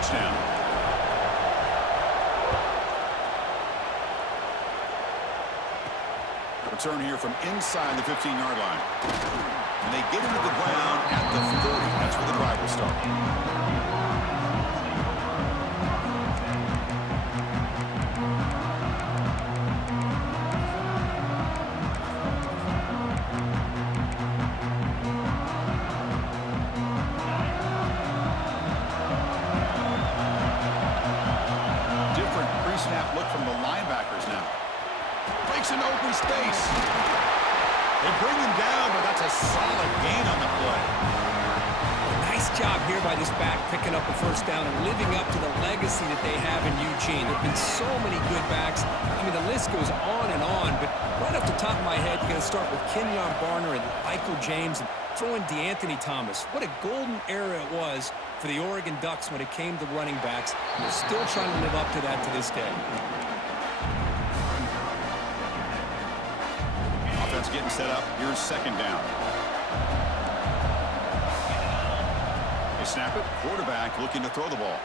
touchdown. Return here from inside the 15-yard line. And they get into the ground at the 30. That's where the drive will start. Snap look from the linebackers now. Breaks an open space. They bring him down, but that's a solid gain on the play. Nice job here by this back, picking up a first down and living up to the legacy that they have in Eugene. There have been so many good backs. I mean, the list goes on and on, but right off the top of my head, you're going to start with Kenyon Barner and Michael James and throw in DeAnthony Thomas. What a golden era it was for the Oregon Ducks when it came to running backs. And they're still trying to live up to that to this day. Offense getting set up. Here's second down. They snap it. Quarterback looking to throw the ball.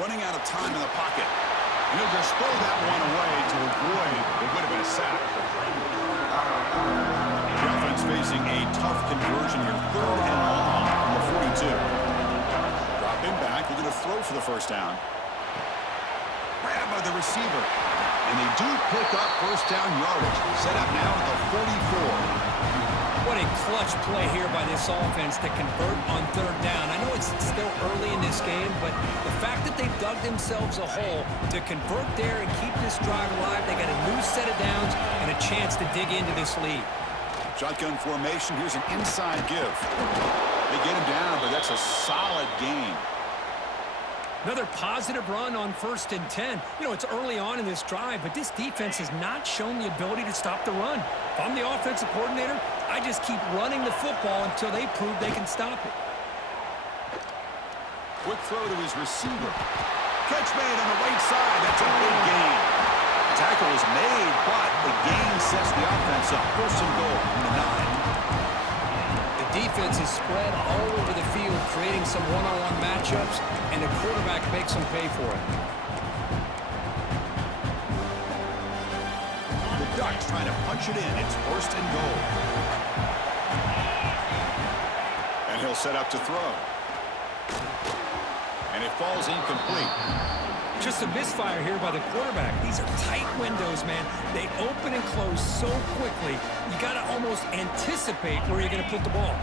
Running out of time in the pocket. And he'll just throw that one away to avoid what would have been a sack. The offense facing a tough conversion here. 3rd and long from the 42. Dropping back, looking to throw for the first down. Grabbed by the receiver. And they do pick up first down yardage. Set up now at the 44. What a clutch play here by this offense to convert on 3rd down. I know it's still early in this game, but the fact that they've dug themselves a hole to convert there and keep this drive alive, they got a new set of downs and a chance to dig into this lead. Shotgun formation. Here's an inside give. They get him down, but that's a solid gain. Another positive run on 1st and 10. You know, it's early on in this drive, but this defense has not shown the ability to stop the run. If I'm the offensive coordinator, I just keep running the football until they prove they can stop it. Quick throw to his receiver. Catch made on the right side. That's a big gain. Tackle is made, but the gain sets the offense up. 1st and goal from the 9. Defense is spread all over the field, creating some one-on-one matchups, and the quarterback makes them pay for it. The Ducks trying to punch it in. It's 1st and goal. And he'll set up to throw. And it falls incomplete. Just a misfire here by the quarterback. These are tight windows, man. They open and close so quickly, you got to almost anticipate where you're going to put the ball.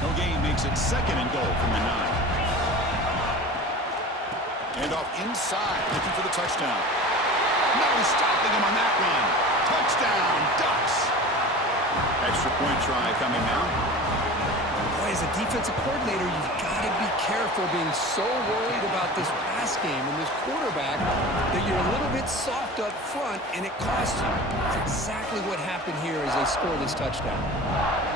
No gain makes it 2nd and goal from the 9. And off inside, looking for the touchdown. No stopping him on that run. Touchdown, Ducks. Extra point try coming now. Boy, as a defensive coordinator, you've got to be careful being so worried about this pass game and this quarterback that you're a little bit soft up front, and it costs you. That's exactly what happened here as they score this touchdown.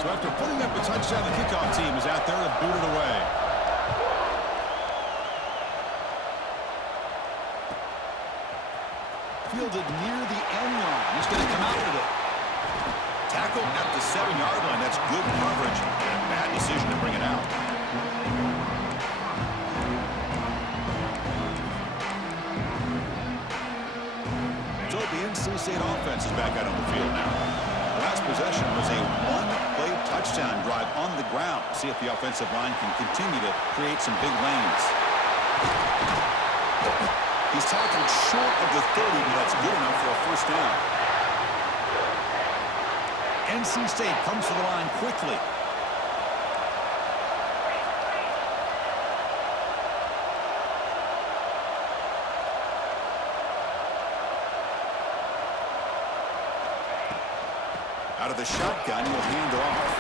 So after putting up a touchdown, the kickoff team is out there to boot it away. Fielded near the end line. He's going to come out with it. Tackle at the 7-yard line. That's good coverage. And a bad decision to bring it out. So the NC State offense is back out on the field now. The last possession was a one-play touchdown drive on the ground. See if the offensive line can continue to create some big lanes. He's tackled short of the 30, but that's good enough for a first down. NC State comes to the line quickly. Out of the shotgun, will hand off.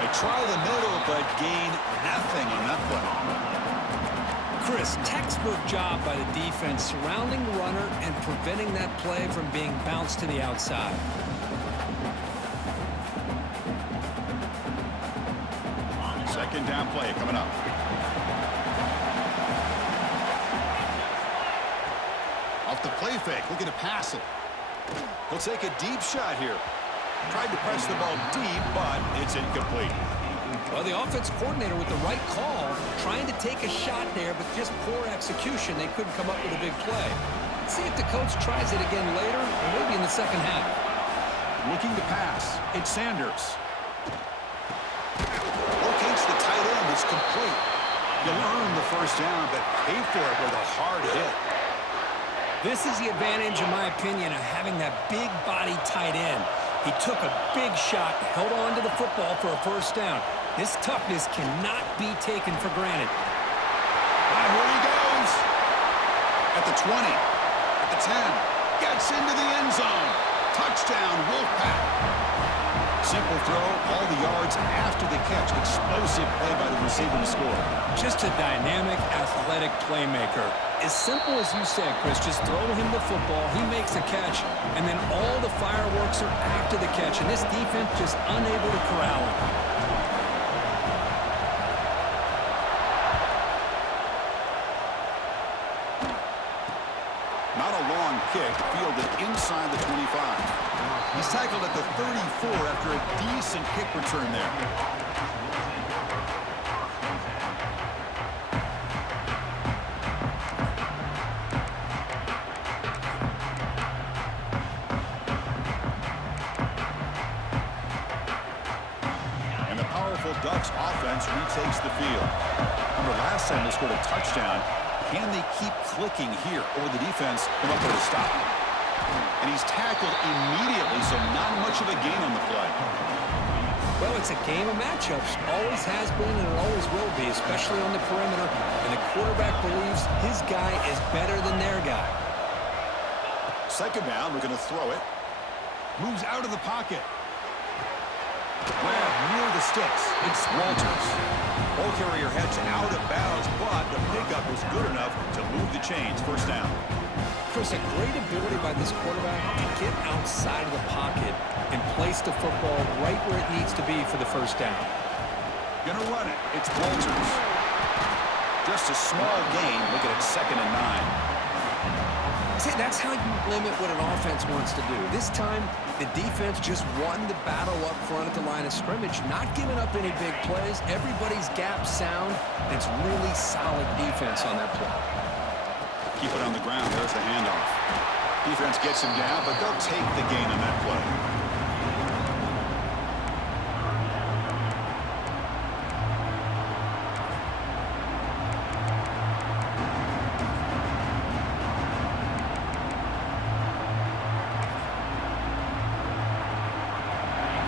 They try the middle, but gain nothing on that play. Chris, textbook job by the defense surrounding the runner and preventing that play from being bounced to the outside. Second down play coming up. Off the play fake, looking to pass it. He'll take a deep shot here. Tried to press the ball deep, but it's incomplete. Well, the offense coordinator with the right call, trying to take a shot there, but just poor execution. They couldn't come up with a big play. Let's see if the coach tries it again later, or maybe in the second half. Looking to pass. It's Sanders. Locates the tight end. It's complete. You'll earn the first down, but pay for it with a hard hit. This is the advantage, in my opinion, of having that big body tight end. He took a big shot, held on to the football for a first down. This toughness cannot be taken for granted. Right, here he goes. At the 20, at the 10, gets into the end zone. Touchdown, Wolfpack. Simple throw, all the yards after the catch. Explosive play by the receiver to score. Just a dynamic, athletic playmaker. As simple as you said, Chris, just throw him the football, he makes a catch, and then all the fireworks are after the catch, and this defense just unable to corral him. Not a long kick, fielded inside the 25. He's tackled at the 34 after a decent kick return there. And the powerful Ducks offense retakes the field. Remember, last time they scored a touchdown. Can they keep clicking here, or the defense come up with a stop? And he's tackled immediately, so not much of a gain on the play. Well, it's a game of matchups. Always has been and it always will be, especially on the perimeter. And the quarterback believes his guy is better than their guy. Second down, we're going to throw it. Moves out of the pocket. Grab near the sticks. It's Walters. Ball carrier heads out of bounds, but the pickup was good enough to move the chains. First down. Chris, a great ability by this quarterback to get outside of the pocket and place the football right where it needs to be for the first down. Gonna run it. It's Walters. Just a small gain. Look at it, 2nd and 9. That's how you limit what an offense wants to do. This time, the defense just won the battle up front at the line of scrimmage, not giving up any big plays. Everybody's gap sound. It's really solid defense on that play. Keep it on the ground. There's the handoff. Defense gets him down, but they'll take the gain on that play.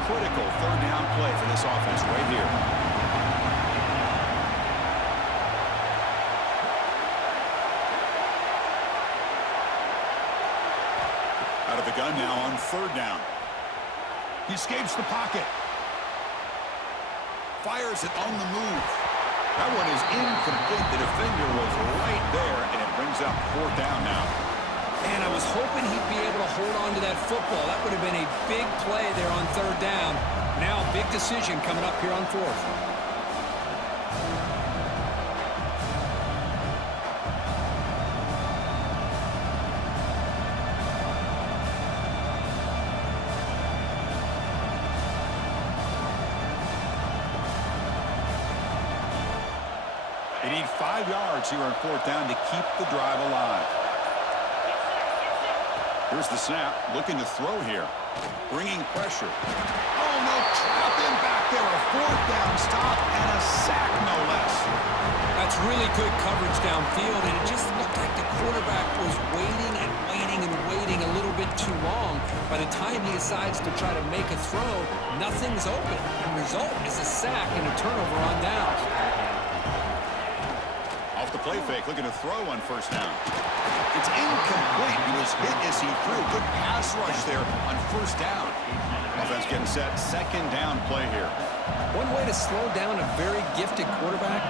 Critical third down play for this offense right here. Out of the gun now on third down. He escapes the pocket. Fires it on the move. That one is incomplete. The defender was right there, and it brings up fourth down now. And I was hoping he'd be able to hold on to that football. That would have been a big play there on third down. Now a big decision coming up here on fourth. They need 5 yards here on fourth down to keep the drive alive. Here's the snap, looking to throw here. Bringing pressure. Oh, no, trap him back there. A fourth down stop and a sack, no less. That's really good coverage downfield, and it just looked like the quarterback was waiting and waiting and waiting a little bit too long. By the time he decides to try to make a throw, nothing's open. And the result is a sack and a turnover on downs. Off the play fake, looking to throw on first down. It's incomplete. He was hit as he threw. Good pass rush there on first down. Offense getting set. Second down play here. One way to slow down a very gifted quarterback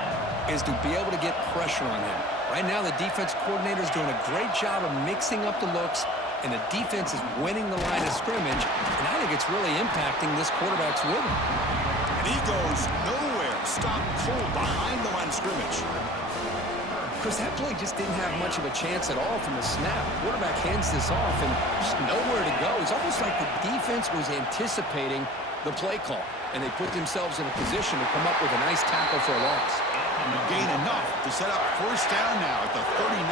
is to be able to get pressure on him. Right now, the defense coordinator is doing a great job of mixing up the looks, and the defense is winning the line of scrimmage, and I think it's really impacting this quarterback's rhythm. And he goes nowhere. Stopped cold behind the line of scrimmage. Chris, that play just didn't have much of a chance at all from the snap. Quarterback hands this off and just nowhere to go. It's almost like the defense was anticipating the play call, and they put themselves in a position to come up with a nice tackle for a loss. Gain enough to set up first down now at the 39.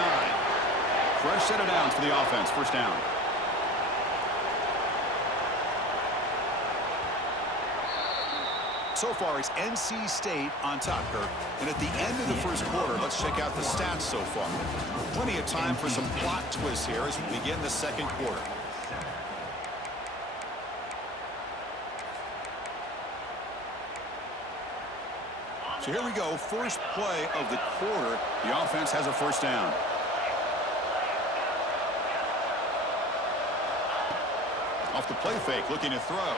Fresh set of downs for the offense. First down. So far, it's NC State on top, Kirk. And at the end of the first quarter, let's check out the stats so far. Plenty of time for some plot twists here as we begin the second quarter. So here we go, first play of the quarter. The offense has a first down. Off the play fake, looking to throw.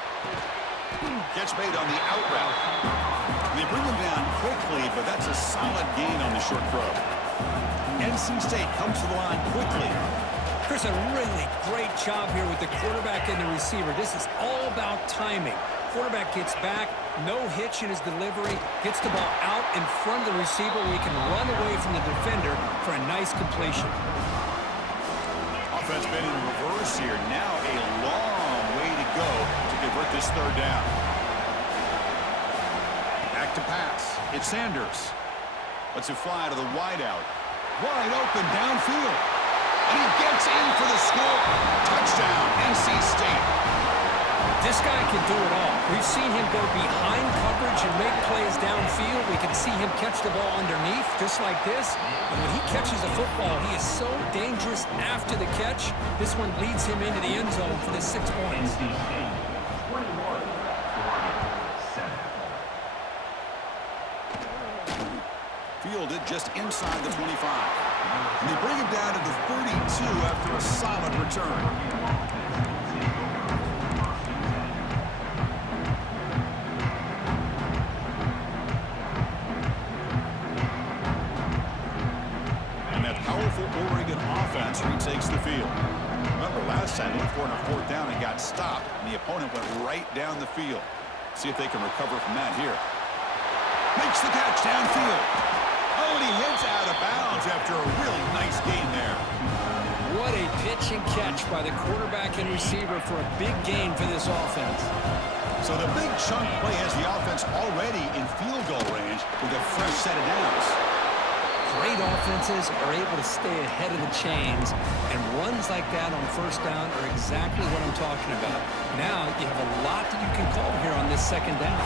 Catch made on the out route. And they bring him down quickly, but that's a solid gain on the short throw. NC State comes to the line quickly. Chris, a really great job here with the quarterback and the receiver. This is all about timing. Quarterback gets back, no hitch in his delivery, gets the ball out in front of the receiver where he can run away from the defender for a nice completion. Offense been in reverse here. Now a long way to go to convert this third down. Back to pass. It's Sanders. Lets it fly to the wideout. Wide open downfield. And he gets in for the score. Touchdown, NC State. This guy can do it all. We've seen him go behind coverage and make plays downfield. We can see him catch the ball underneath, just like this. And when he catches the football, he is so dangerous after the catch. This one leads him into the end zone for the 6 points. Fielded just inside the 25. And they bring him down to the 32 after a solid return. Oregon offense retakes the field. Remember, last time they went for it on a fourth down and got stopped, and the opponent went right down the field. See if they can recover from that here. Makes the catch downfield. Oh, and he heads out of bounds after a really nice gain there. What a pitch and catch by the quarterback and receiver for a big gain for this offense. So the big chunk play has the offense already in field goal range with a fresh set of downs. Great offenses are able to stay ahead of the chains, and runs like that on first down are exactly what I'm talking about. Now you have a lot that you can call here on this second down.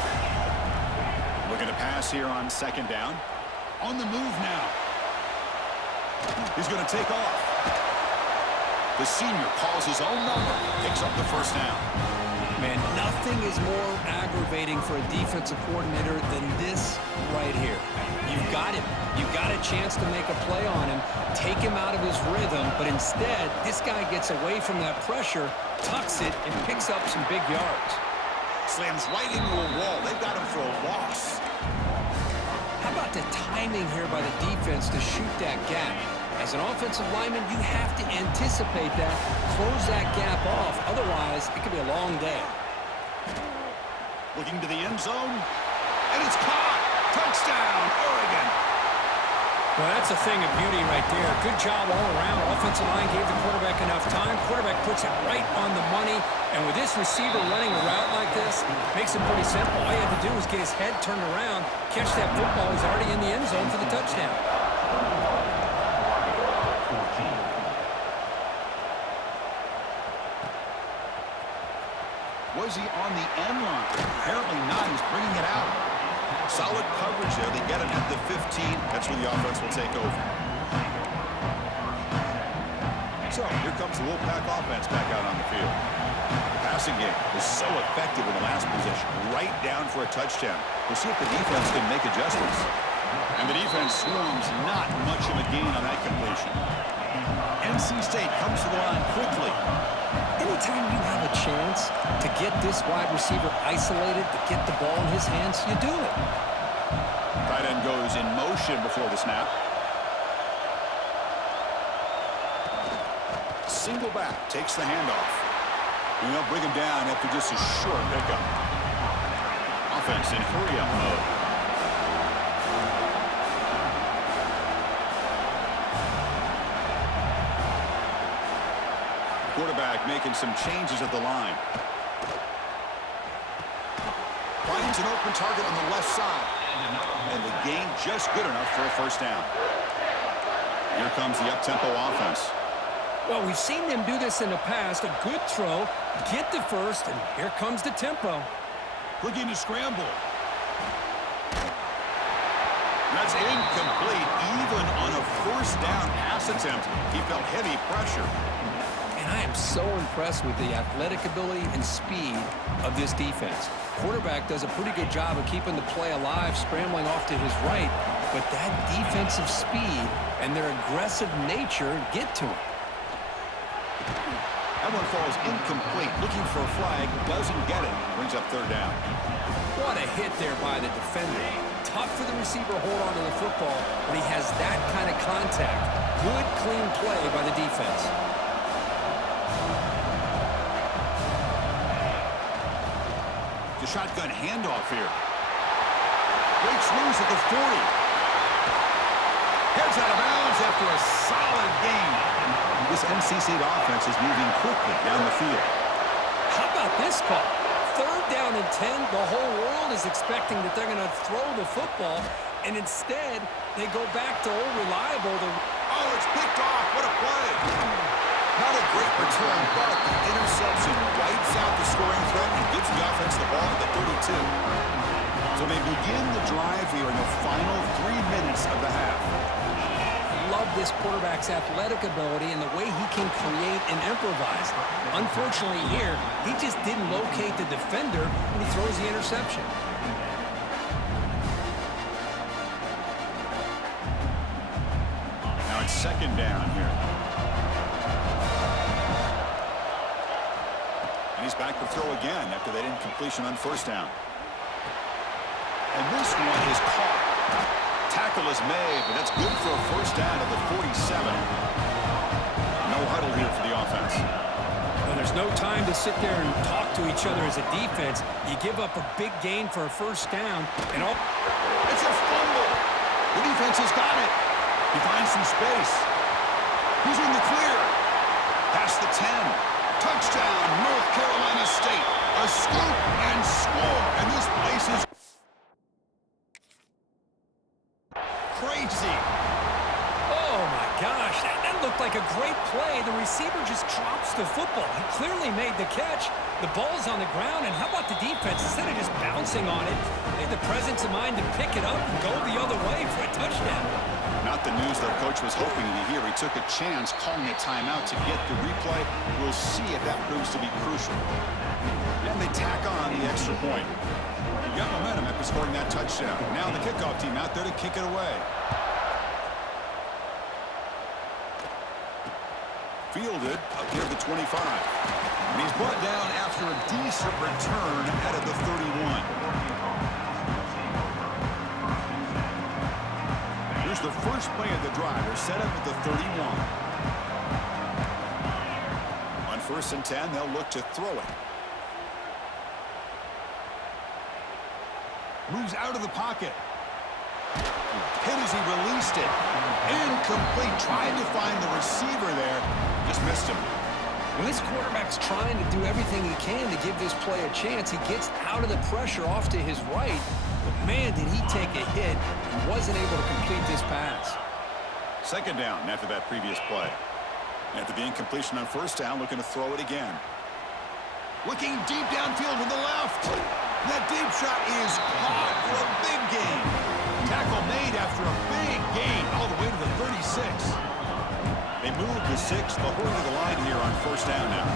Looking to pass here on second down. On the move now. He's going to take off. The senior calls his own number, picks up the first down. Man, nothing is more aggravating for a defensive coordinator than this right here. You've got him. You've got a chance to make a play on him, take him out of his rhythm, but instead, this guy gets away from that pressure, tucks it, and picks up some big yards. Slams right into a wall. They've got him for a loss. How about the timing here by the defense to shoot that gap? As an offensive lineman, you have to anticipate that, close that gap off. Otherwise, it could be a long day. Looking to the end zone, and it's caught. Touchdown, Oregon. Well, that's a thing of beauty right there. Good job all around. Offensive line gave the quarterback enough time. Quarterback puts it right on the money. And with this receiver running a route like this, makes it pretty simple. All you have to do is get his head turned around, catch that football. He's already in the end zone for the touchdown. Was he on the end line? Apparently not. He's bringing it out. Solid coverage there. They get him at the 15. That's where the offense will take over. So here comes the Wolfpack offense back out on the field. The passing game was so effective in the last possession. Right down for a touchdown. We'll see if the defense can make adjustments. And the defense swarms not much of a gain on that completion. NC State comes to the line quickly. Anytime you have a chance to get this wide receiver isolated, to get the ball in his hands, you do it. Tight end goes in motion before the snap. Single back, takes the handoff. And they'll bring him down after just a short pickup. Offense in hurry-up mode. Quarterback making some changes at the line. finds an open target on the left side. And the gain just good enough for a first down. Here comes the up-tempo offense. Well, we've seen them do this in the past. A good throw, get the first, and here comes the tempo. Looking to scramble. That's incomplete. Even on a first down pass attempt, he felt heavy pressure. And I am so impressed with the athletic ability and speed of this defense. Quarterback does a pretty good job of keeping the play alive, scrambling off to his right, but that defensive speed and their aggressive nature get to him. That one falls incomplete. Looking for a flag, doesn't get it. Brings up third down. What a hit there by the defender. Tough for the receiver to hold on to the football when he has that kind of contact. Good, clean play by the defense. The shotgun handoff here. Breaks loose at the 40. Heads out of bounds after a solid gain. This NC State offense is moving quickly down the field. How about this call? Third down and 10. The whole world is expecting that they're going to throw the football, and instead they go back to old reliable. Oh, it's picked off. What a play. Not a great return, but the interception wipes out the scoring threat and gives the offense the ball at the 32. So they begin the drive here in the final 3 minutes of the half. Love this quarterback's athletic ability and the way he can create and improvise. Unfortunately here, he just didn't locate the defender when he throws the interception. Now it's second down here. And he's back to throw again after that incompletion on first down. And this one is caught. Tackle is made, but that's good for a first down at the 47. No huddle here for the offense. Well, there's no time to sit there and talk to each other as a defense. You give up a big gain for a first down, and all... It's a fumble. The defense has got it. He finds some space. He's in the clear. Past the 10. Touchdown, North Carolina State. A scoop and score. And this place is crazy. Oh, my gosh. That looked like a great play. The receiver just drops the football. He clearly made the catch. The ball's on the ground, and how about the defense? Instead of just bouncing on it, they had the presence of mind to pick it up and go the other way for a touchdown. Not the news their coach was hoping to hear. He took a chance calling a timeout to get the replay. We'll see if that proves to be crucial. And they tack on the extra point. You got momentum after scoring that touchdown. Now the kickoff team out there to kick it away. Fielded up near the 25. And he's brought down after a decent return out of the 31. Here's the first play of the drive. They're set up at the 31. On 1st and 10, they'll look to throw it. Moves out of the pocket. Hit as he released it. Incomplete. Tried to find the receiver there. Just missed him. When this quarterback's trying to do everything he can to give this play a chance, he gets out of the pressure off to his right. But, man, did he take a hit and wasn't able to complete this pass. Second down after that previous play. After the incompletion on first down, looking to throw it again. Looking deep downfield to the left. That deep shot is caught for a big gain. Tackle made after a big gain all the way to the 36. They move to 6. They'll hurry to the line here on first down now.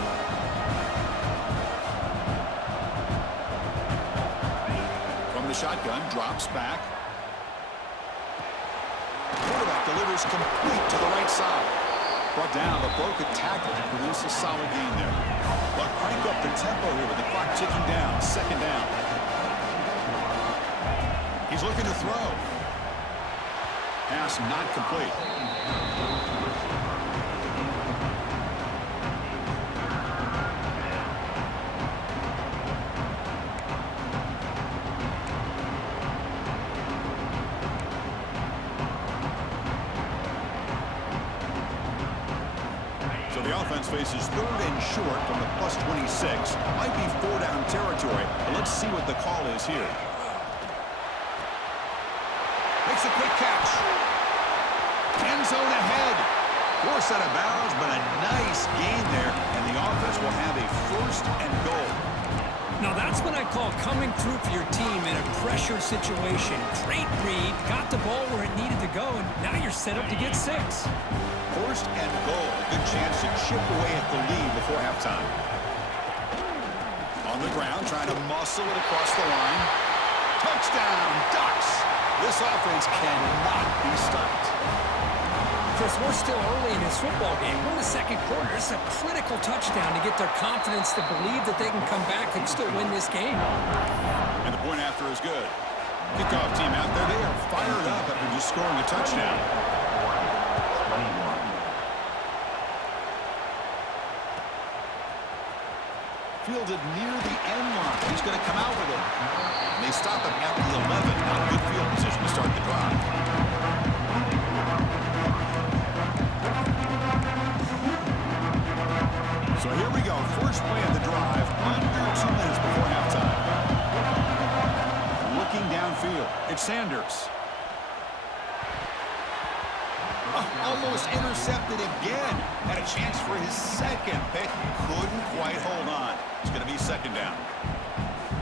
From the shotgun, drops back. Quarterback delivers complete to the right side. Brought down, but broke a tackle to produce a solid gain there. But crank up the tempo here with the clock ticking down. Second down. He's looking to throw. Pass not complete. So The offense faces 3rd and short from the +26. Might be 4-down territory, but let's see what the call is here. Makes a quick catch. End zone ahead. Forced out of bounds, but a nice gain there, and the offense will have a 1st and goal. Now that's what I call coming through for your team in a pressure situation. Great read, got the ball where it needed to go, and now you're set up to get 6. 1st and goal. A good chance to chip away at the lead before halftime. On the ground, trying to muscle it across the line. Touchdown, Ducks. This offense cannot be stopped. Chris, we're still early in this football game. We're in the 2nd quarter. This is a critical touchdown to get their confidence to believe that they can come back and still win this game. And the point after is good. Kickoff team out there, they are fired up after just scoring a touchdown. Fielded near the end line. He's going to come out with it. And they stop him at the 11. Not a good field position to start the drive. So here we go. First play of the drive. Under 2 minutes before halftime. Looking downfield. It's Sanders. Almost intercepted again. Had a chance for his 2nd pick. Couldn't quite hold on. It's going to be 2nd down.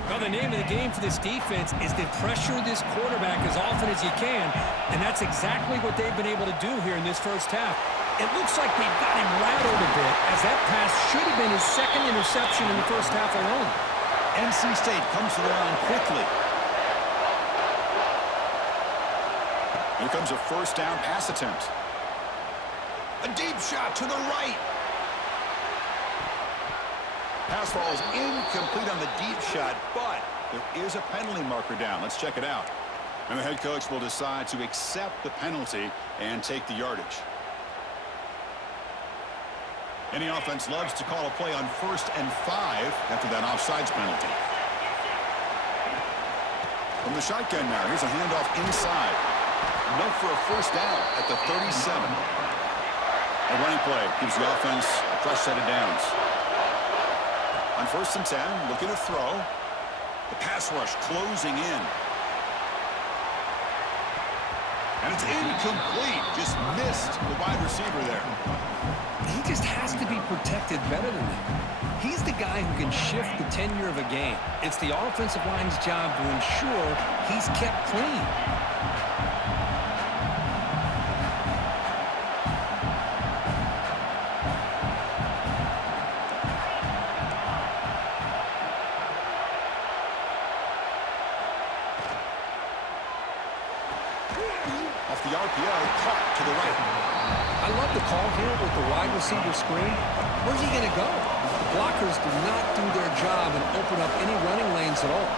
Well, the name of the game for this defense is to pressure this quarterback as often as you can, and that's exactly what they've been able to do here in this first half. It looks like they've got him rattled a bit, as that pass should have been his 2nd interception in the first half alone. NC State comes to the line quickly. Here comes a 1st down pass attempt. A deep shot to the right. Pass falls incomplete on the deep shot, but there is a penalty marker down. Let's check it out. And the head coach will decide to accept the penalty and take the yardage. Any offense loves to call a play on 1st and 5 after that offsides penalty. From the shotgun now, here's a handoff inside. Enough for a 1st down at the 37. A running play gives the offense a fresh set of downs. On 1st and 10, looking to throw. The pass rush closing in. And it's incomplete. Just missed the wide receiver there. He just has to be protected better than that. He's the guy who can shift the tenure of a game. It's the offensive line's job to ensure he's kept clean. Off the RPO, caught to the right. I love the call here with the wide receiver screen. Where's he going to go? The blockers do not do their job and open up any running lanes at all.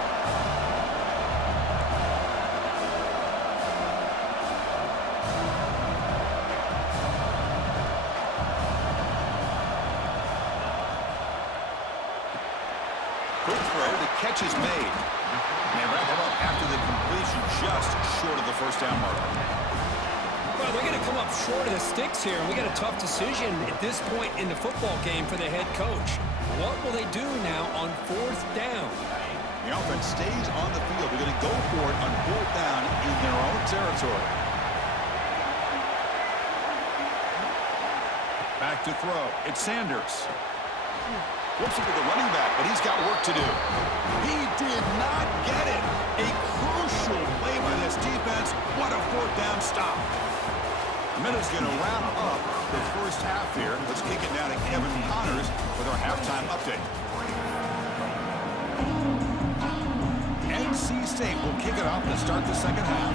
Quick throw, the catch is made. And they wrap it up after the completion, just short of the 1st down marker. Well, they're going to come up short of the sticks here, and we got a tough decision at this point in the football game for the head coach. What will they do now on 4th down? The offense stays on the field. They're going to go for it on 4th down in their own territory. Back to throw. It's Sanders. Flips it to the running back, but he's got work to do. He did not get it. A crucial play by this defense. What a 4th down stop. The minute's going to wrap up the first half here. Let's kick it now to Kevin Connors with our halftime update. NC State will kick it off to start the 2nd half.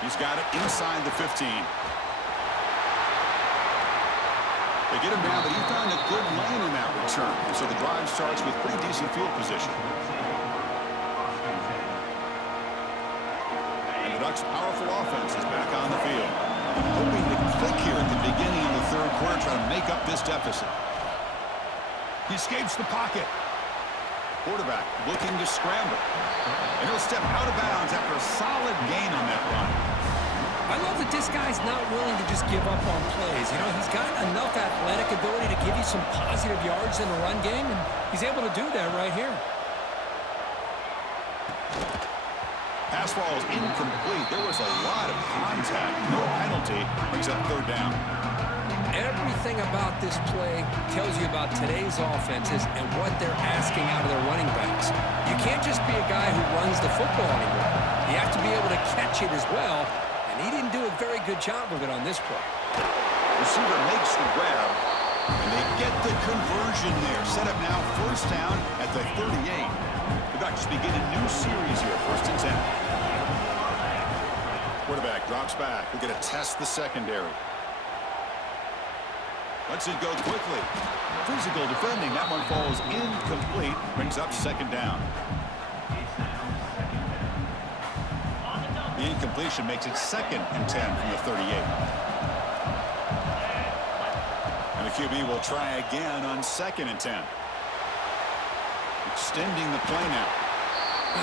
He's got it inside the 15. They get him down, but he found a good lane in that return. So the drive starts with pretty decent field position. And the Ducks' powerful offense is back on the field. Hoping to click here at the beginning of the 3rd quarter, trying to make up this deficit. He escapes the pocket. quarterback looking to scramble. And he'll step out of bounds after a solid gain on that run. I love that this guy's not willing to just give up on plays. You know, he's got enough athletic ability to give you some positive yards in the run game, and he's able to do that right here. Pass ball is incomplete. There was a lot of contact. No penalty. Brings up third down. Everything about this play tells you about today's offenses and what they're asking out of their running backs. You can't just be a guy who runs the football anymore. You have to be able to catch it as well, and he didn't do a very good job of it on this play. Receiver makes the grab, and they get the conversion there. Set up now, first down at the 38. The Ducks begin a new series here, 1st and 10. Quarterback drops back. We're going to test the secondary. Lets it go quickly. Physical defending. That one falls incomplete. Brings up 2nd down. The incompletion makes it 2nd and 10 from the 38. And the QB will try again on 2nd and 10. Extending the play now.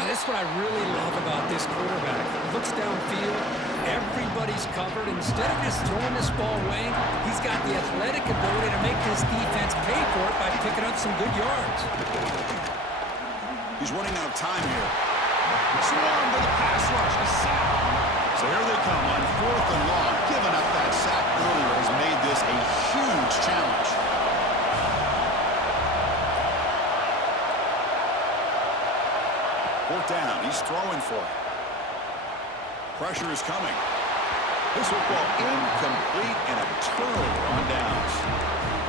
This is what I really love about this quarterback. Looks downfield, everybody's covered. Instead of just throwing this ball away, he's got the athletic ability to make this defense pay for it by picking up some good yards. He's running out of time here. Swarm to the pass rush. A sack. So here they come on 4th and long. Giving up that sack earlier has made this a huge challenge. Down. He's throwing for it. Pressure is coming. This will fall incomplete and a turnover on downs.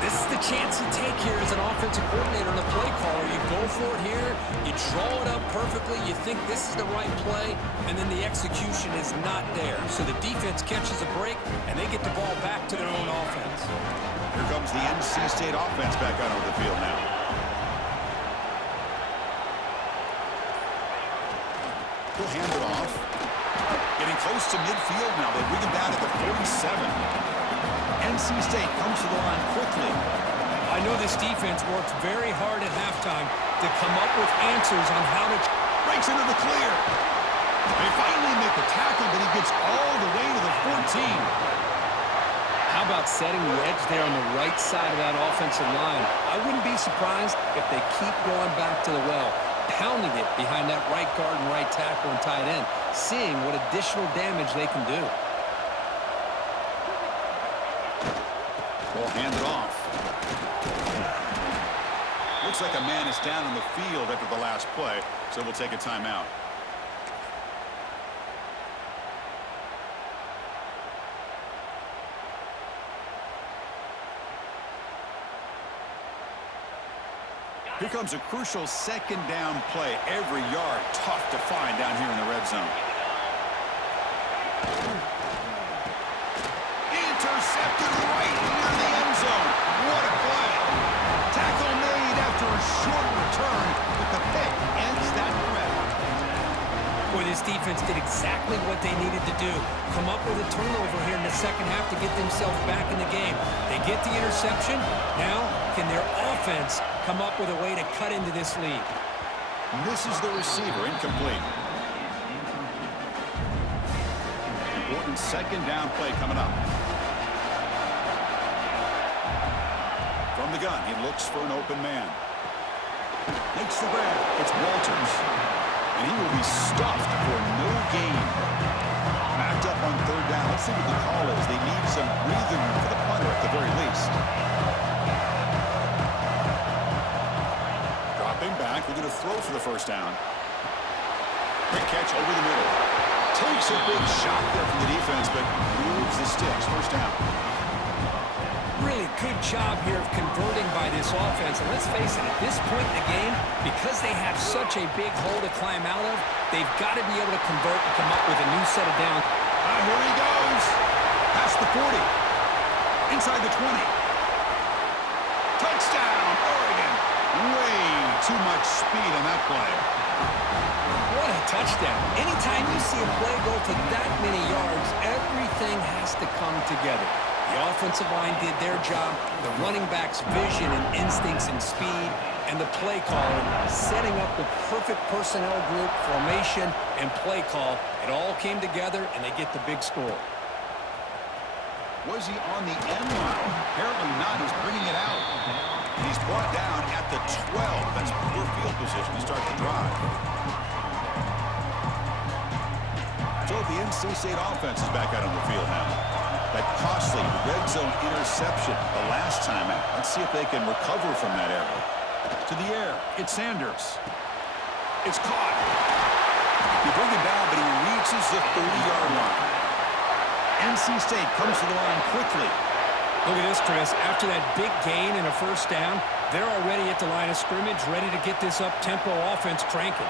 This is the chance you take here as an offensive coordinator and a play caller. You go for it here. You draw it up perfectly. You think this is the right play, and then the execution is not there. So the defense catches a break, and they get the ball back to their own offense. Here comes the NC State offense back out onto the field now. He'll hand it off. Getting close to midfield now. They bring him down at the 47. NC State comes to the line quickly. I know this defense works very hard at halftime to come up with answers on how to... Breaks into the clear. They finally make the tackle, but he gets all the way to the 14. How about setting the edge there on the right side of that offensive line? I wouldn't be surprised if they keep going back to the well, pounding it behind that right guard and right tackle and tight end, seeing what additional damage they can do. Ball handed off. Looks like a man is down on the field after the last play, so we'll take a timeout. Here comes a crucial 2nd down play. Every yard tough to find down here in the red zone. Intercepted right near the end zone. What a play. Tackle made after a short return, but the pick ends that threat. Boy, this defense did exactly what they needed to do. Come up with a turnover here in the 2nd half to get themselves back in the game. They get the interception. Now, can their offense come up with a way to cut into this lead? Misses the receiver. Incomplete. Important 2nd down play coming up. From the gun, he looks for an open man. Makes the grab. It's Walters. And he will be stuffed for no gain. Backed up on 3rd down. Let's see what the call is. They need some breathing room for the punter at the very least. Dropping back. We're going to throw for the 1st down. Quick catch over the middle. Takes a big shot there from the defense, but moves the sticks. 1st down. Really good job here of converting by this offense. And let's face it, at this point in the game, because they have such a big hole to climb out of, they've got to be able to convert and come up with a new set of downs. Here he goes. Past the 40. Inside the 20. Touchdown, Oregon. Way too much speed on that play. What a touchdown. Anytime you see a play go for that many yards, everything has to come together. The offensive line did their job. The running back's vision and instincts and speed, and the play caller setting up the perfect personnel group, formation, and play call. It all came together, and they get the big score. Was he on the end line? Apparently not. He's bringing it out. And he's brought down at the 12. That's poor field position to start the drive. So the NC State offense is back out on the field now. That costly red zone interception the last time out. Let's see if they can recover from that error. To the air, it's Sanders. It's caught. He brings it down, but he reaches the 30-yard line. NC State comes to the line quickly. Look at this, Chris. After that big gain and a first down, they're already at the line of scrimmage, ready to get this up-tempo offense cranking.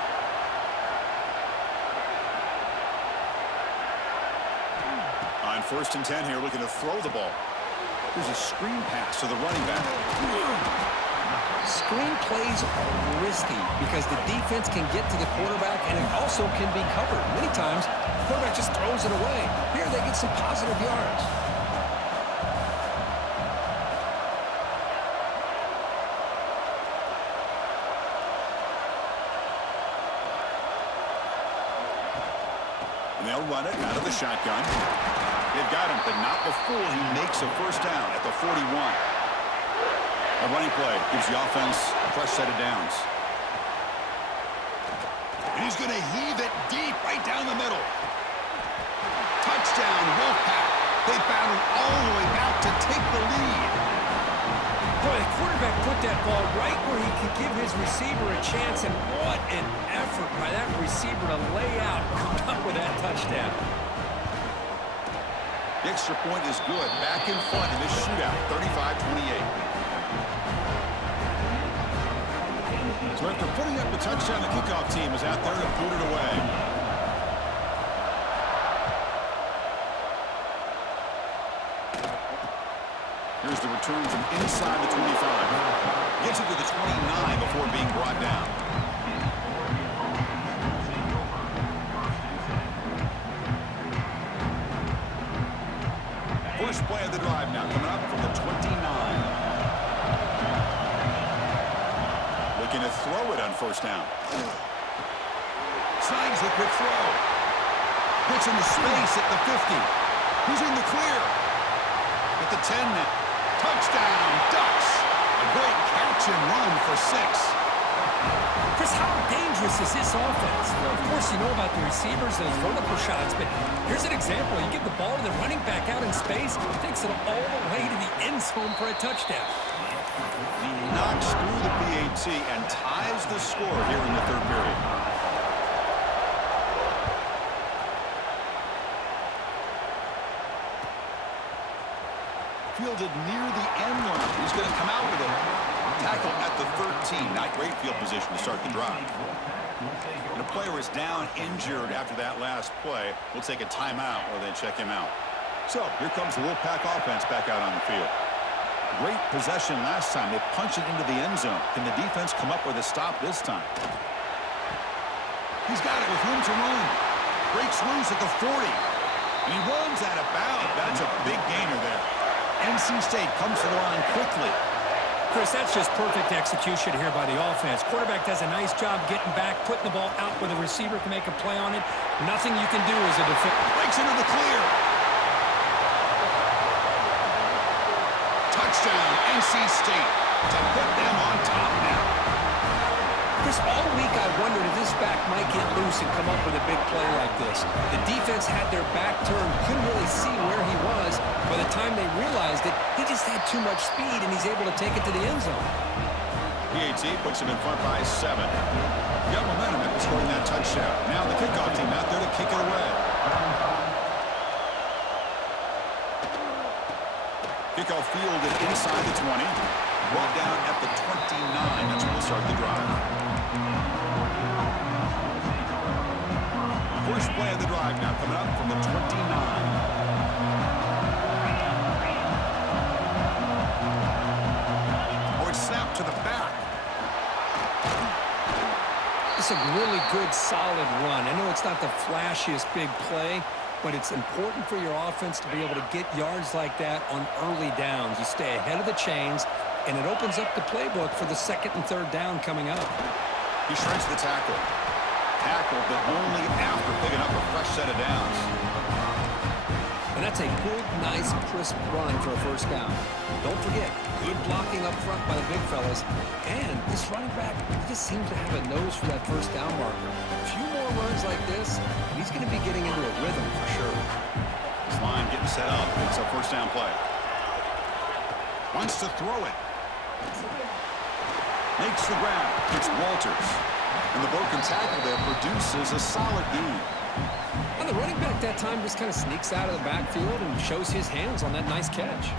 On 1st and 10 here, looking to throw the ball. There's a screen pass to the running back. Screen plays are risky because the defense can get to the quarterback, and it also can be covered. Many times, the quarterback just throws it away. Here, they get some positive yards. And they'll run it out of the shotgun. They've got him, but not before he makes a first down at the 41. A running play gives the offense a fresh set of downs. And he's going to heave it deep right down the middle. Touchdown, Wolfpack. They battled all the way back to take the lead. Boy, the quarterback put that ball right where he could give his receiver a chance, and what an effort by that receiver to lay out and come up with that touchdown. The extra point is good. Back in front in this shootout, 35-28. So after putting up the touchdown, the kickoff team is out there to boot it away. Here's the return from inside the 25. Gets it to the 29 before being brought down. First play of the drive now coming up from the 29. Looking to throw it on first down. Signs the quick throw. Gets into space at the 50. He's in the clear. At the 10 now. Touchdown, Ducks. A great catch and run for 6. Chris, how dangerous is this offense? Well, of course, you know about the receivers, those vertical shots, but here's an example. You give the ball to the running back out in space, takes it all the way to the end zone for a touchdown. He knocks through the PAT and ties the score here in the third period. Fielded near the end line. He's going to come out with it. Tackle at the 13. Not great field position to start the drive. And a player is down injured after that last play. We'll take a timeout or then check him out. So here comes the Wolfpack offense back out on the field. Great possession last time. They punch it into the end zone. Can the defense come up with a stop this time? He's got it with room to run. Breaks loose at the 40. And he runs out of bounds. That's a big gainer there. NC State comes to the line quickly. Chris, that's just perfect execution here by the offense. Quarterback does a nice job getting back, putting the ball out where the receiver can make a play on it. Nothing you can do as a defender. Breaks into the clear. Touchdown, NC State, to put them on top now. Chris, all week I wondered if this back might get loose and come up with a big play like this. The defense had their back turned, couldn't really see where he was. By the time they realized it, he just had too much speed, and he's able to take it to the end zone. PAT puts him in front by 7. Got momentum after scoring that touchdown. Now the kickoff team out there to kick it away. Kickoff fielded inside the 20. Brought down at the 29. That's where we'll start the drive. First play of the drive now coming up from the 29. Snap to the back. It's a really good, solid run. I know it's not the flashiest big play, but it's important for your offense to be able to get yards like that on early downs. You stay ahead of the chains, and it opens up the playbook for the second and third down coming up. He shreds the tackle. Tackle, but only after picking up a fresh set of downs. And that's a good, nice, crisp run for a first down. Don't forget, good blocking up front by the big fellas. And this running back, he just seems to have a nose for that first down marker. A few more runs like this, and he's going to be getting into a rhythm for sure. This line getting set up. It's a first down play. Wants to throw it. Makes the grab. It's Walters. And the broken tackle there produces a solid gain. And the running back that time just kind of sneaks out of the backfield and shows his hands on that nice catch.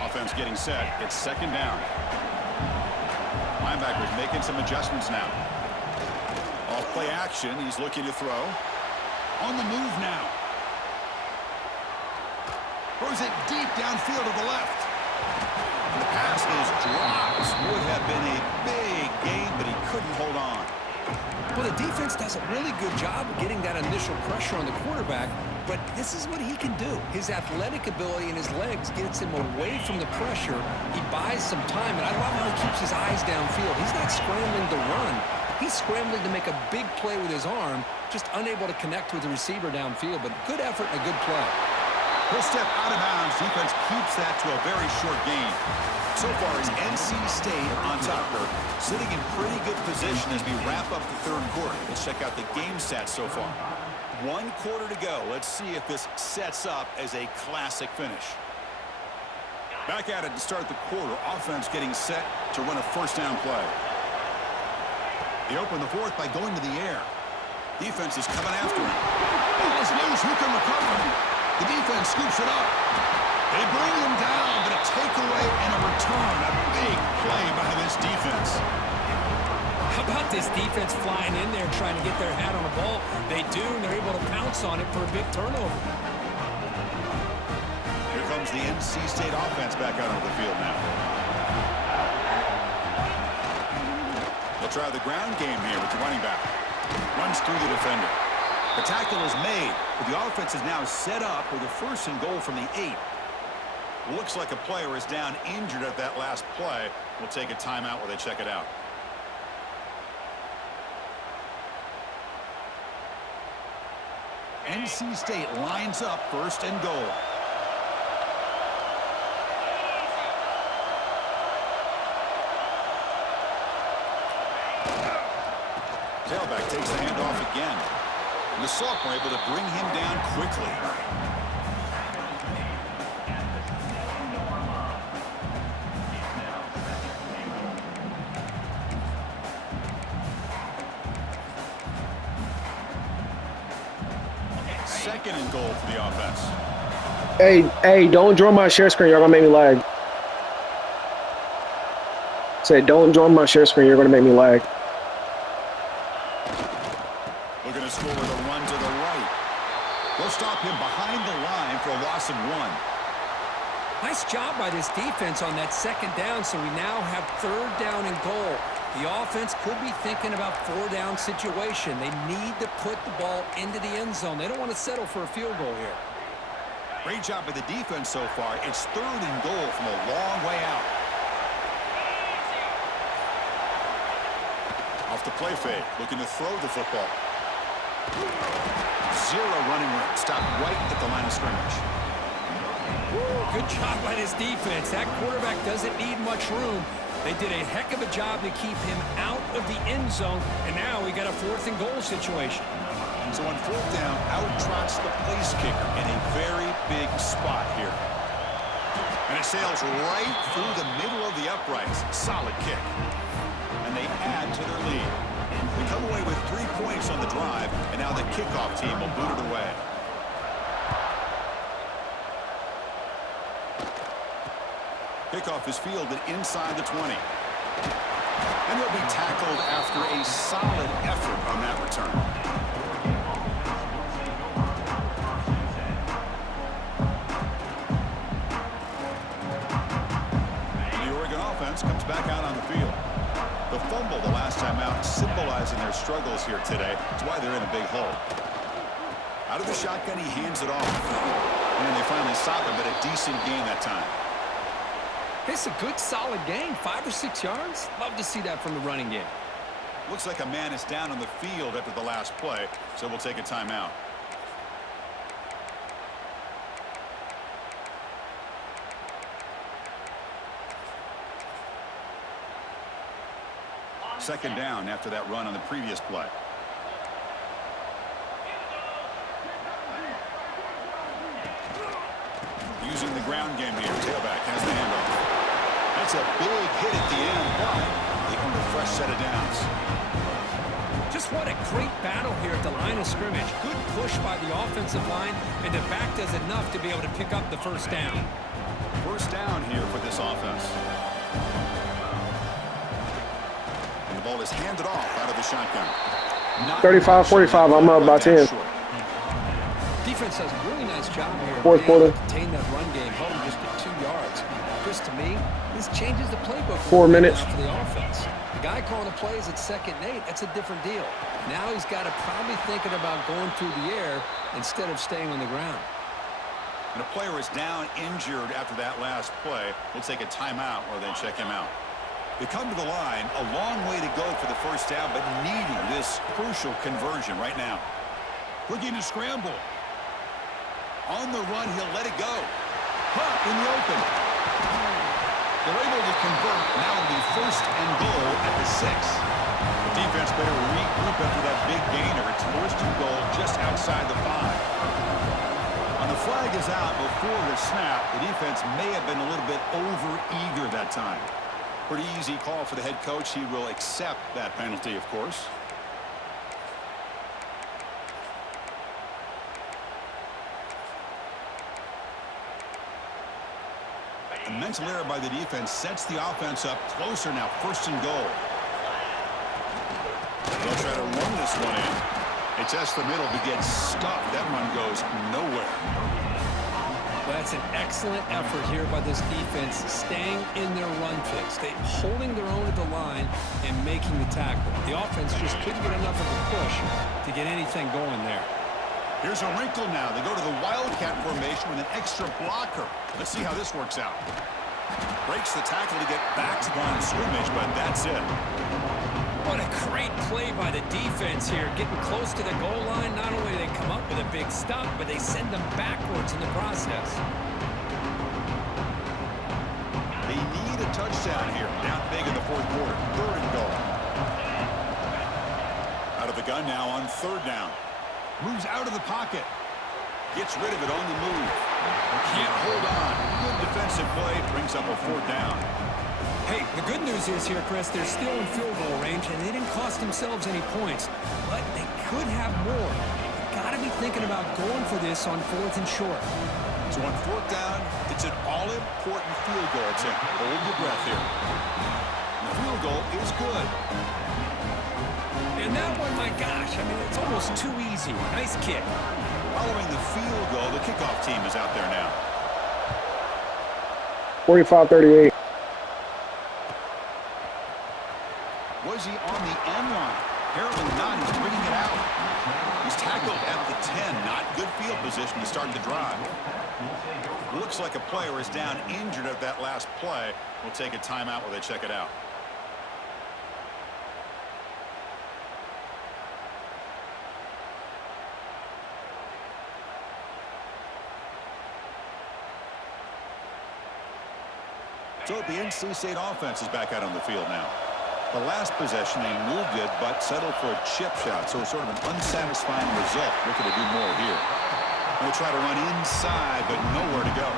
Offense getting set. It's second down. Linebacker's making some adjustments now. Off play action. He's looking to throw. On the move now. Throws it deep downfield to the left. And the pass is dropped. Would have been a big gain, but he couldn't hold on. Well, the defense does a really good job of getting that initial pressure on the quarterback, but this is what he can do. His athletic ability and his legs gets him away from the pressure. He buys some time, and I love how he keeps his eyes downfield. He's not scrambling to run. He's scrambling to make a big play with his arm, just unable to connect with the receiver downfield, but good effort and a good play. He'll step out of bounds. Defense keeps that to a very short gain. So far, it's NC State on top. They're sitting in pretty good position as we wrap up the third quarter. Let's check out the game stats so far. 1 quarter to go. Let's see if this sets up as a classic finish. Back at it to start the quarter. Offense getting set to run a first down play. They open the fourth by going to the air. Defense is coming after him. Ball is loose. Who can recover? The defense scoops it up. They bring him down, but a takeaway and a return. A big play by this defense. How about this defense flying in there trying to get their hat on the ball? They do, and they're able to pounce on it for a big turnover. Here comes the NC State offense back out onto the field now. They'll try the ground game here with the running back. Runs through the defender. The tackle is made, but the offense is now set up with a first and goal from the 8. Looks like a player is down injured at that last play. We'll take a timeout while they check it out. NC State lines up first and goal. Tailback takes the handoff again. And the sophomore able to bring him down quickly. Second and goal for the offense. Hey, don't join my share screen. You're going to make me lag. Say, don't join my share screen. You're going to make me lag. Looking to score with a run to the right. They'll stop him behind the line for a loss of 1. Nice job by this defense on that second down, so we now have third down and goal. The offense could be thinking about 4-down situation. They need to put the ball into the end zone. They don't want to settle for a field goal here. Great job by the defense so far. It's third and goal from a long way out. Off the play fake, looking to throw the football. 0 running room. Stopped right at the line of scrimmage. Woo, good job by this defense. That quarterback doesn't need much room. They did a heck of a job to keep him out of the end zone, and now we got a 4th and goal situation. So on 4th down, out trots the place kicker in a very big spot here. And it sails right through the middle of the uprights. Solid kick. And they add to their lead. They come away with 3 points on the drive, and now the kickoff team will boot it away. Kickoff is fielded inside the 20. And he'll be tackled after a solid effort on that return. The Oregon offense comes back out on the field. The fumble the last time out, symbolizing their struggles here today. That's why they're in a big hole. Out of the shotgun, he hands it off. And they finally stop him, but a decent gain that time. It's a good, solid gain. 5 or 6 yards. Love to see that from the running game. Looks like a man is down on the field after the last play, so we'll take a timeout. Second down after that run on the previous play. Using the ground game here. Tailback has the handoff. That's a big hit at the end, but they earn a fresh set of downs. Just what a great battle here at the line of scrimmage. Good push by the offensive line, and the back does enough to be able to pick up the first down. First down here for this offense. And the ball is handed off out of the shotgun. 35-45, I'm up by 10. Defense does a really nice job here. Fourth quarter. Contain that run game, held him just at 2 yards. Chris, to me, this changes the playbook 4 minutes for the offense. The guy calling the plays at 2nd and 8, that's a different deal. Now he's got to probably thinking about going through the air instead of staying on the ground. And a player is down injured after that last play. We'll take a timeout or then check him out. They come to the line, a long way to go for the first down, but needing this crucial conversion right now. Looking to scramble. On the run, he'll let it go. Pop in the open. They're able to convert. Now it'll be 1st and goal at the 6. The defense better regroup after that big gainer. It's 1st and goal just outside the 5. And the flag is out before the snap. The defense may have been a little bit over-eager that time. Pretty easy call for the head coach. He will accept that penalty, of course. A mental error by the defense sets the offense up closer now. 1st and goal. They'll try to run this one in. They test the middle to get stuffed. That run goes nowhere. That's an excellent effort here by this defense, staying in their run fix. They holding their own at the line and making the tackle. The offense just couldn't get enough of a push to get anything going there. Here's a wrinkle now. They go to the Wildcat formation with an extra blocker. Let's see how this works out. Breaks the tackle to get back to the line of scrimmage, but that's it. What a great play by the defense here. Getting close to the goal line, not only do they come up with a big stop, but they send them backwards in the process. They need a touchdown here. Down big in the 4th quarter. 3rd and goal. Out of the gun now on 3rd down. Moves out of the pocket. Gets rid of it on the move. Can't hold on. Good defensive play. Brings up a 4th down. Hey, the good news is here, Chris, they're still in field goal range, and they didn't cost themselves any points. But they could have more. You've got to be thinking about going for this on 4th and short. So on 4th down, it's an all-important field goal attempt. Hold your breath here. And the field goal is good. And that one, my gosh, I mean, it's almost too easy. Nice kick. Following the field goal, the kickoff team is out there now. 45-38. Was he on the end line? Apparently not. He's bringing it out. He's tackled at the 10. Not good field position to start the drive. Looks like a player is down injured at that last play. We'll take a timeout while they check it out. So the NC State offense is back out on the field now. The last possession, they moved it, but settled for a chip shot. So it's sort of an unsatisfying result. Looking to do more here. They'll try to run inside, but nowhere to go.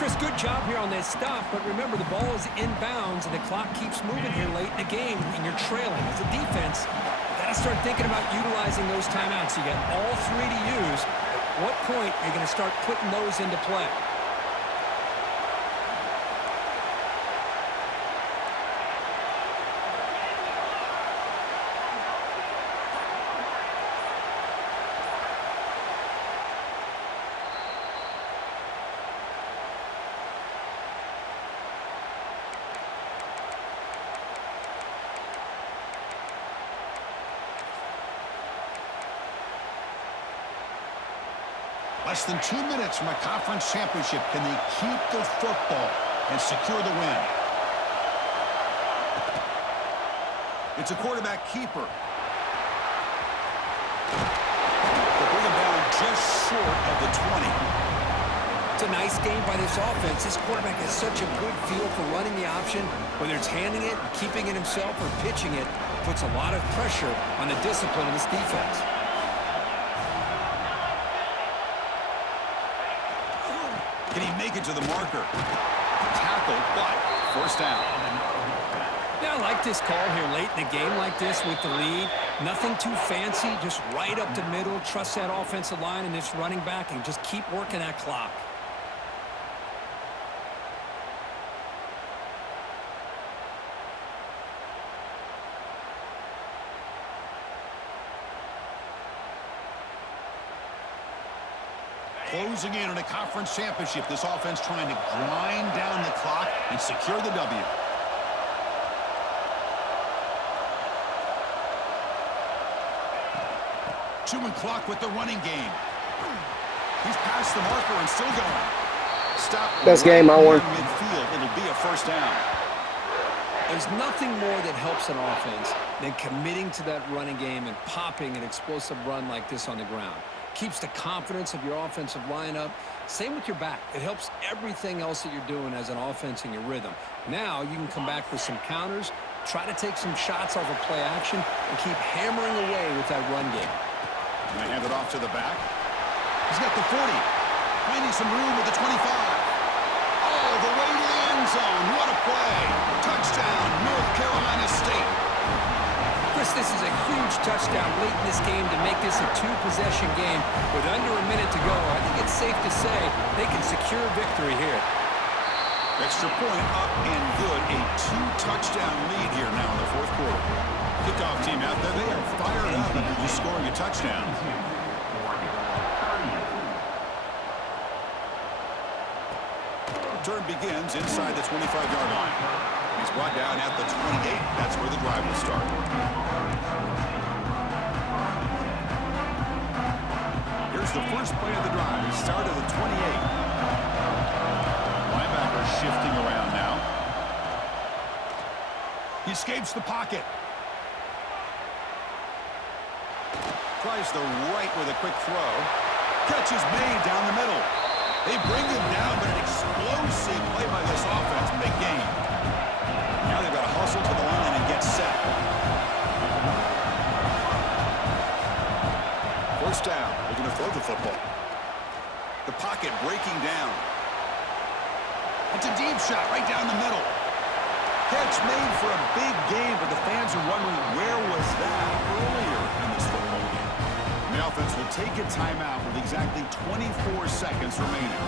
Chris, good job here on this stop, but remember, the ball is inbounds, and the clock keeps moving here late in the game, and you're trailing. As a defense, you got to start thinking about utilizing those timeouts. You got all 3 to use. At what point are you going to start putting those into play? Less than 2 minutes from a conference championship. Can they keep the football and secure the win? It's a quarterback keeper. They bring him down just short of the 20. It's a nice game by this offense. This quarterback has such a good feel for running the option. Whether it's handing it, keeping it himself, or pitching it, puts a lot of pressure on the discipline of this defense. Can he make it to the marker? Tackle, but first down. Yeah, I like this call here late in the game like this with the lead. Nothing too fancy, just right up the middle. Trust that offensive line and this running back and just keep working that clock. Closing in on a conference championship, this offense trying to grind down the clock and secure the W. Chewing clock with the running game. He's past the marker and still going. Stop. Best game I won. Midfield. It'll be a first down. There's nothing more that helps an offense than committing to that running game and popping an explosive run like this on the ground. Keeps the confidence of your offensive lineup. Same with your back. It helps everything else that you're doing as an offense in your rhythm. Now you can come back with some counters, try to take some shots off of play action, and keep hammering away with that run game. And they hand it off to the back. He's got the 40. Finding some room with the 25. Oh, the way to the end zone. What a play. Touchdown, North Carolina State. Chris, this is a huge touchdown late in this game to make this a two-possession game with under a minute to go. I think it's safe to say they can secure victory here. Extra point up and good. A two-touchdown lead here now in the fourth quarter. Kickoff team out there. They are fired up after just scoring a touchdown. Return begins inside the 25-yard line. He's brought down at the 28. That's where the drive will start. Here's the first play of the drive. Start of the 28. Linebacker shifting around now. He escapes the pocket. Tries the right with a quick throw. Catch is made down the middle. They bring him down, but an explosive play by this offense. Big gain. Now they've got to hustle to the line and get set. First down. They're going to throw the football. The pocket breaking down. It's a deep shot right down the middle. Catch made for a big gain, but the fans are wondering where was that earlier in this football game. The offense will take a timeout with exactly 24 seconds remaining.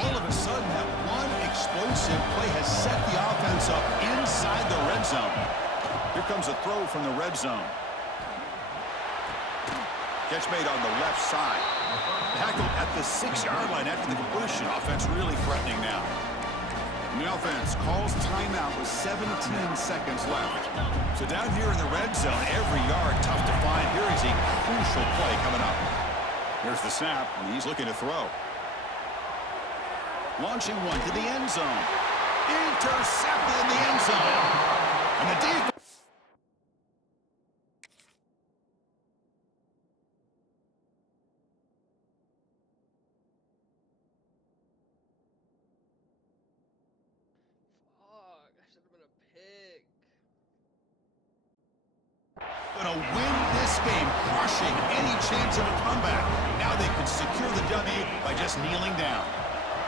All of a sudden, that one explosive play has set the offense up inside the red zone. Here comes a throw from the red zone. Catch made on the left side. Tackled at the 6-yard line after the completion. Offense really threatening now. And the offense calls timeout with 17 seconds left. So down here in the red zone, every yard tough to find. Here is a crucial play coming up. Here's the snap, and he's looking to throw. Launching one to the end zone. Intercepted in the end zone. And the defense. Going to win this game, crushing any chance of a comeback. Now they can secure the W by just kneeling down.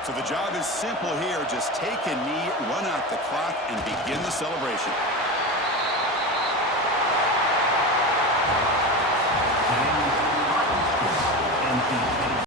So the job is simple here. Just take a knee, run out the clock, and begin the celebration.